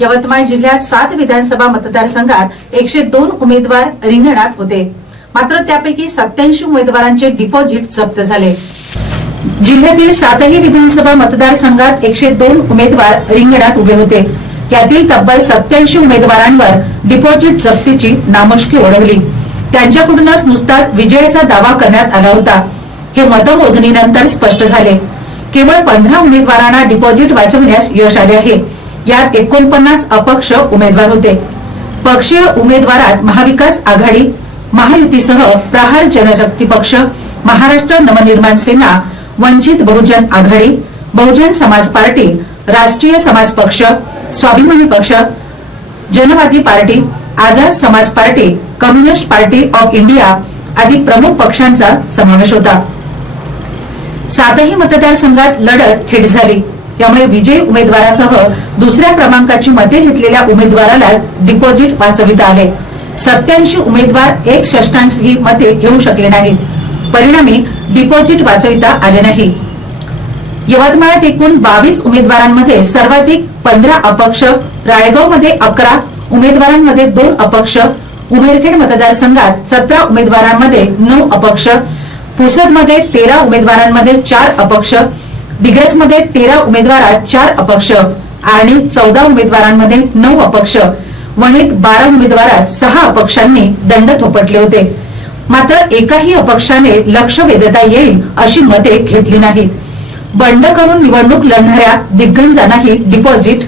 यवतमाळ जिल्ह्यात सात विधानसभा मतदारसंघात एकशे दोन उमेदवार रिंगणात होते. मात्र त्यापैकी सत्याऐंशी उमेदवारांचे डिपॉझिट जप्त झाले. जिल्ह्यातील सातही विधानसभा मतदारसंघात एकशे दोन उमेदवार रिंगणात उभे होते. यातील तब्बल सत्याऐंशी उमेदवारांवर डिपॉझिट जप्तीची नामुष्की ओढवली. त्यांच्याकडूनच नुसताच विजयाचा दावा करण्यात आला होता. हे मतमोजणीनंतर स्पष्ट झाले. केवळ पंधरा उमेदवारांना डिपॉझिट वाचवण्यास यश आले आहे. यात एकोणपन्नास अपक्ष उमेदवार होते. पक्षीय उमेदवारात महाविकास आघाडी महायुतीसह प्रहार जनशक्ती पक्ष महाराष्ट्र नवनिर्माण सेना वंचित बहुजन आघाडी बहुजन समाज पार्टी राष्ट्रीय समाज पक्ष स्वाभिमानी पक्ष Janwadi party Azad Samaj party communist party of India आदी प्रमुख पक्षांचा समावेश होता. सातही मतदारसंघात लढत थेट झाली. त्यामुळे विजयी उमेदवारासह दुसऱ्या क्रमांकाची मते घेतलेल्या उमेदवाराला डिपॉझिट वाचविता आले. सत्याऐंशी उमेदवार एक षष्टांश ही मते घेऊ शकले नाहीत. परिणामी डिपॉझिट वाचविता आले नाही. यवतमाळात एकूण बावीस उमेदवारांमध्ये सर्वाधिक पंधरा अपक्ष राळेगावमध्ये अकरा उमेदवारांमध्ये दोन अपक्ष उमेरखेड मतदारसंघात सतरा उमेदवारांमध्ये नऊ अपक्ष पुसदमध्ये तेरा उमेदवारांमध्ये चार अपक्ष दिग्रसमध्ये तेरा उमेदवारात चार अपक्ष आणि चौदा उमेदवारांमध्ये नऊ अपक्ष. वणीत बारा उमेदवारात सहा अपक्षांनी दंड थोपटले होते. मात्र एकाही अपक्षाने लक्ष वेधता येईल अशी मते घेतली नाहीत. बंड करून निवडणूक लढणाऱ्या दिग्गजांनाही डिपॉझिट